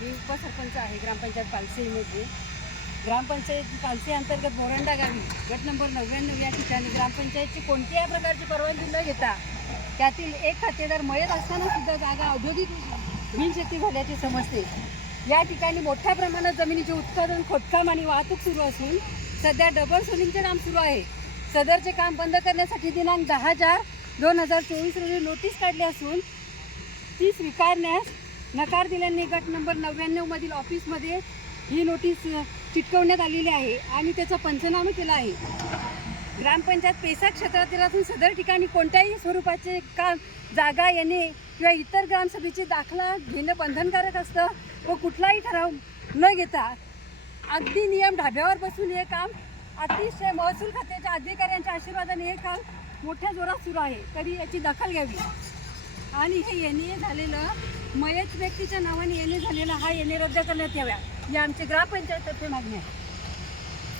मी उपसरपंच आहे ग्रामपंचायत पालसेमध्ये. ग्रामपंचायत पालसे अंतर्गत बोरंडा गावी गट नंबर नव्याण्णव या ठिकाणी ग्रामपंचायतची कोणत्याही प्रकारची परवानगी न घेता त्यातील एक खातेदार मयत असताना सुद्धा जागा औद्योगिक बिनशेती झाल्याचे समजते. या ठिकाणी मोठ्या प्रमाणात जमिनीचे उत्पादन खोदकाम आणि वाहतूक सुरू असून सध्या डबल सोलिंगचे काम सुरू आहे. सदरचे काम बंद करण्यासाठी दिनांक दहा चार दोन हजार चोवीस रोजी नोटीस काढली असून ती स्वीकारण्यास नकार दिल्याने गट नंबर नव्याण्णवमधील ऑफिसमध्ये ही नोटीस चिटकवण्यात आलेली आहे आणि त्याचा पंचनामा केला आहे. ग्रामपंचायत पेसा क्षेत्रातील असून सदर ठिकाणी कोणत्याही स्वरूपाचे काम जागा येणे किंवा इतर ग्रामसभेचे दाखला घेणं बंधनकारक असतं व कुठलाही ठराव न घेता अगदी नियम ढाब्यावर बसून हे काम अतिशय महसूल खात्याच्या अधिकाऱ्यांच्या आशीर्वादाने हे काम मोठ्या जोरात सुरू आहे. तरी याची दखल घ्यावी. आणि हे येणे झालेलं मयत व्यक्तीच्या नावाने येणे झालेला हा येणे रद्द करण्यात याव्या या आमची ग्रामपंचायततर्फे मागणी आहे.